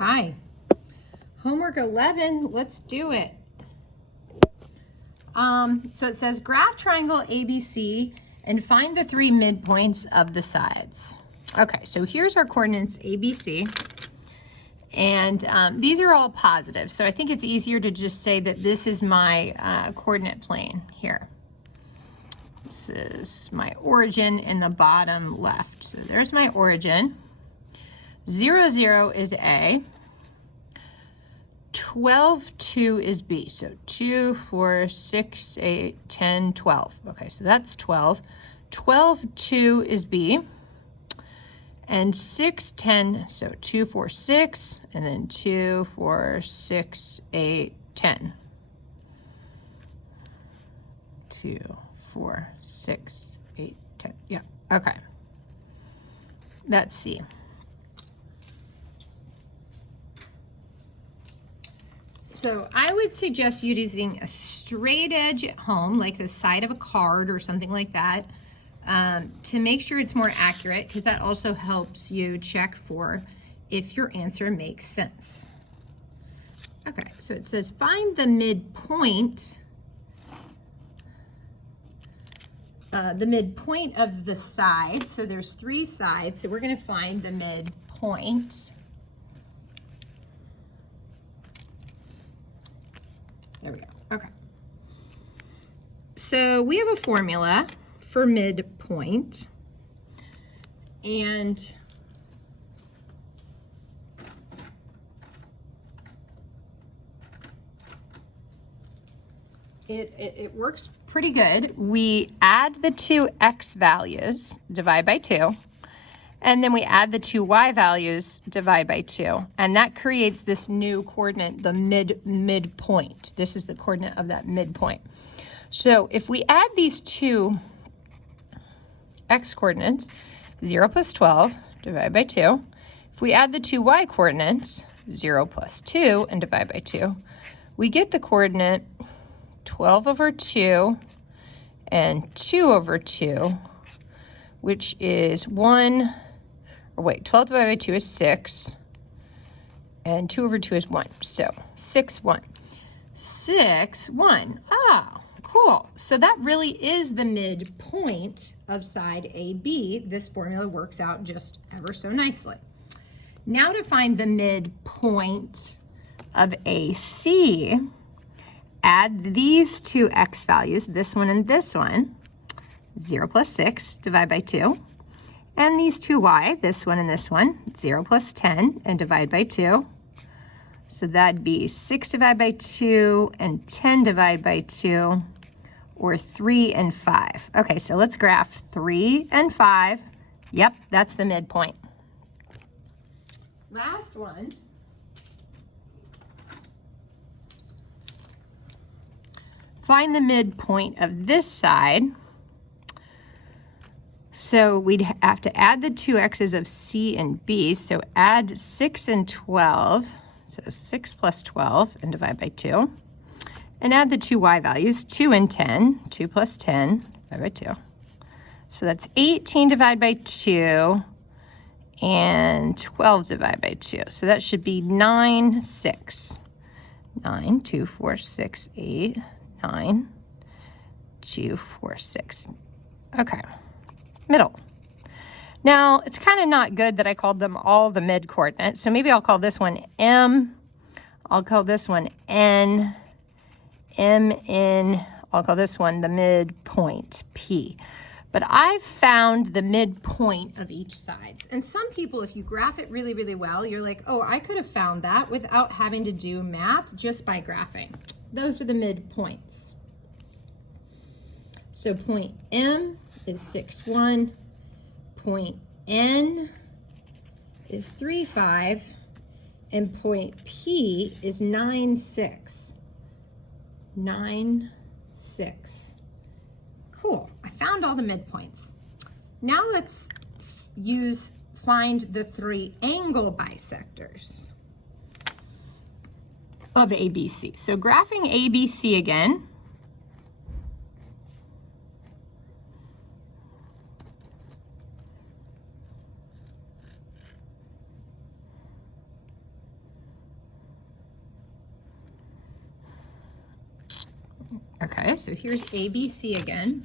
Hi. Homework 11, let's do it. So it says graph triangle ABC and find the three midpoints of the sides. Okay, so here's our coordinates ABC. And these are all positive. So I think it's easier to just say that this is my coordinate plane here. This is my origin in the bottom left. So there's my origin. 0, 0 is A. 12, 2 is B. So 2, 4, 6, 8, 10, 12. Okay, so that's 12. 12, 2 is B. And 6, 10, so 2, 4, 6, and then 2, 4, 6, 8, 10. 2, 4, 6, 8, 10. Yeah, okay. That's C. So I would suggest you using a straight edge at home, like the side of a card or something like that, to make sure it's more accurate, because that also helps you check for if your answer makes sense. Okay, so it says find the midpoint of the side. So there's three sides, so we're going to find the midpoint. There we go. Okay. So we have a formula for midpoint, and it works pretty good. We add the two x values, divide by 2, and then we add the two y values, divide by 2, and that creates this new coordinate, the midpoint. This is the coordinate of that midpoint. So if we add these two x coordinates, 0 plus 12, divide by 2. If we add the two y coordinates, 0 plus 2, and divide by 2, we get the coordinate 12 over 2 and 2 over 2, which is 12 divided by 2 is 6, and 2 over 2 is 1. So 6, 1. 6, 1. Ah, cool. So that really is the midpoint of side AB. This formula works out just ever so nicely. Now to find the midpoint of AC, add these two x values, this one and this one, 0 plus 6, divide by 2. And these two y, this one and this one, 0 plus 10, and divide by 2. So that'd be 6 divided by 2 and 10 divided by 2, or 3 and 5. Okay, so let's graph 3 and 5. Yep, that's the midpoint. Last one. Find the midpoint of this side. So we'd have to add the two x's of C and B. So add 6 and 12. So 6 plus 12 and divide by 2. And add the two y values, 2 and 10. 2 plus 10, divided by 2. So that's 18 divided by 2 and 12 divided by 2. So that should be 9, 6. 9, 2, 4, 6, 8, 9, 2, 4, 6. Okay, middle. Now, it's kind of not good that I called them all the mid coordinates. So maybe I'll call this one M. I'll call this one N. M, N. I'll call this one the midpoint, P. But I've found the midpoint of each side. And some people, if you graph it really, really well, you're like, oh, I could have found that without having to do math, just by graphing. Those are the midpoints. So point M is 6, 1. Point N is 3, 5. And point P is 9, 6. 9, 6. Cool, I found all the midpoints. Now let's find the three angle bisectors of ABC. So graphing ABC again. Okay, so here's ABC again.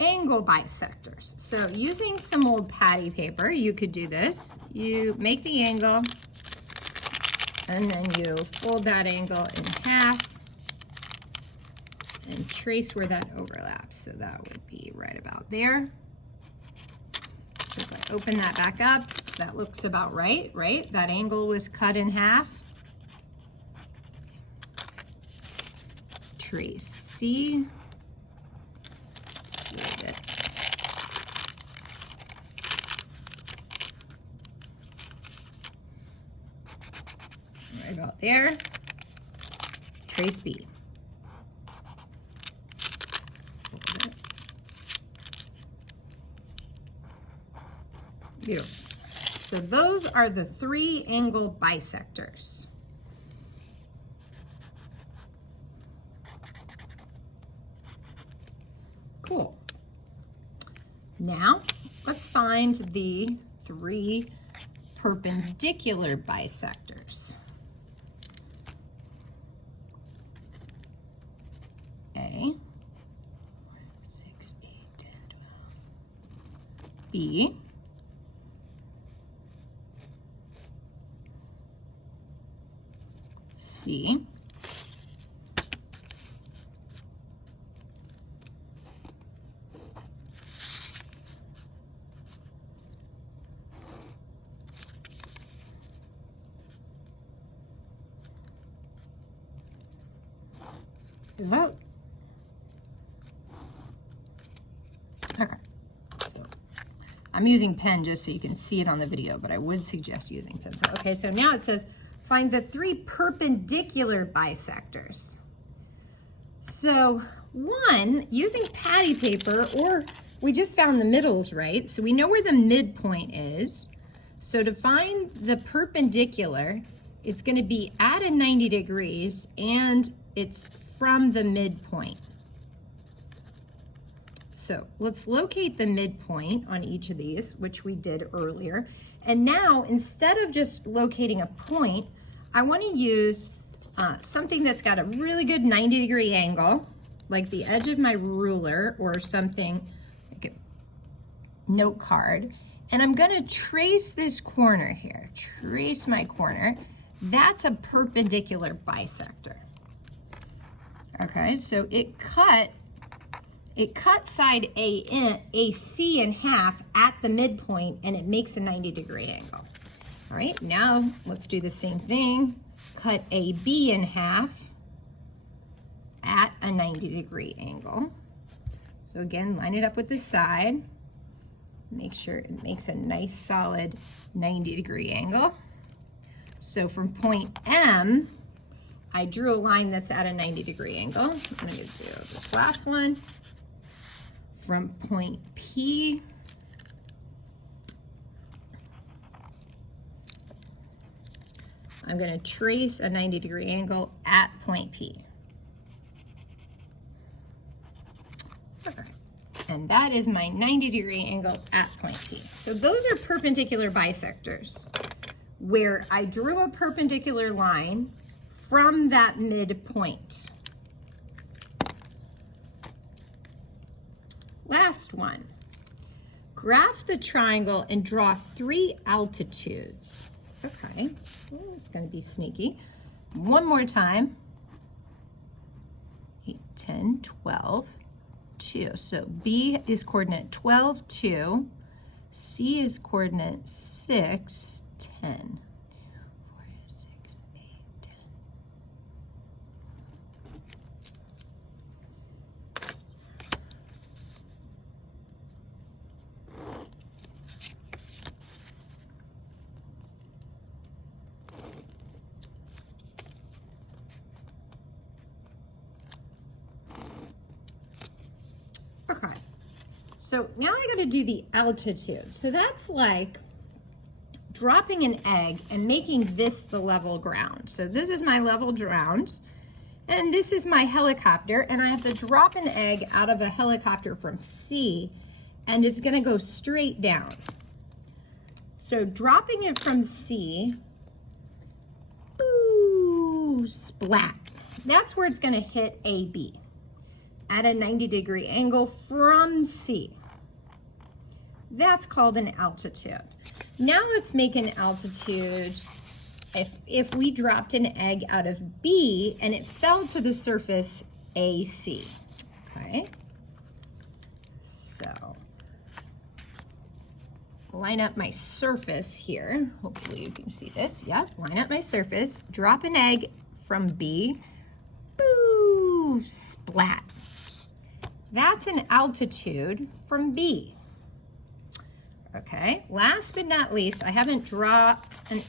Angle bisectors. So using some old patty paper, you could do this. You make the angle, and then you fold that angle in half and trace where that overlaps. So that would be right about there. So if I open that back up, that looks about right, right? That angle was cut in half. Trace C. Right about there. Trace B. Beautiful. So those are the 3 angle bisectors. Cool. Now, let's find the 3 perpendicular bisectors. A, 6, 8, 10, 12. B, C, vote. Okay, so I'm using pen just so you can see it on the video, but I would suggest using pen. So, okay, so now it says find the 3 perpendicular bisectors. So 1, using patty paper, or we just found the middles, right? So we know where the midpoint is. So to find the perpendicular, it's going to be at a 90 degrees and it's from the midpoint. So let's locate the midpoint on each of these, which we did earlier. And now, instead of just locating a point, I want to use something that's got a really good 90-degree angle, like the edge of my ruler or something, like a note card. And I'm going to trace this corner here, trace my corner. That's a perpendicular bisector. Okay, so it cut side AC in half at the midpoint, and it makes a 90-degree angle. All right, now let's do the same thing. Cut AB in half at a 90-degree angle. So again, line it up with the side. Make sure it makes a nice solid 90-degree angle. So from point M, I drew a line that's at a 90-degree angle. I'm going to do this last one. From point P, I'm going to trace a 90-degree angle at point P. Okay. And that is my 90-degree angle at point P. So those are perpendicular bisectors, where I drew a perpendicular line from that midpoint. Last one. Graph the triangle and draw 3 altitudes. Okay, well, this is going to be sneaky. One more time. 8, 10, 12, 2. So B is coordinate 12, 2. C is coordinate 6, 10. Okay, so now I got to do the altitude. So that's like dropping an egg and making this the level ground. So this is my level ground, And this is my helicopter, and I have to drop an egg out of a helicopter from C, and it's gonna go straight down. So dropping it from C, ooh, splat. That's where it's gonna hit AB at a 90-degree angle from C. That's called an altitude. Now let's make an altitude. If we dropped an egg out of B and it fell to the surface AC, okay? So, line up my surface here. Hopefully you can see this. Yep, line up my surface, drop an egg from B, ooh, splat. That's an altitude from B. Okay, last but not least, I haven't dropped an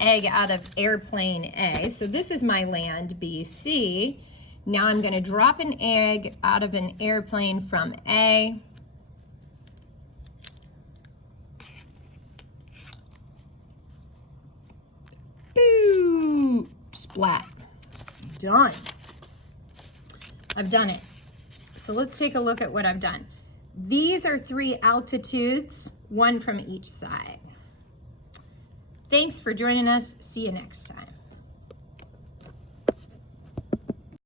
egg out of airplane A. So this is my land, BC. Now I'm going to drop an egg out of an airplane from A. Boo! Splat. Done. I've done it. So let's take a look at what I've done. These are 3 altitudes, 1 from each side. Thanks for joining us. See you next time.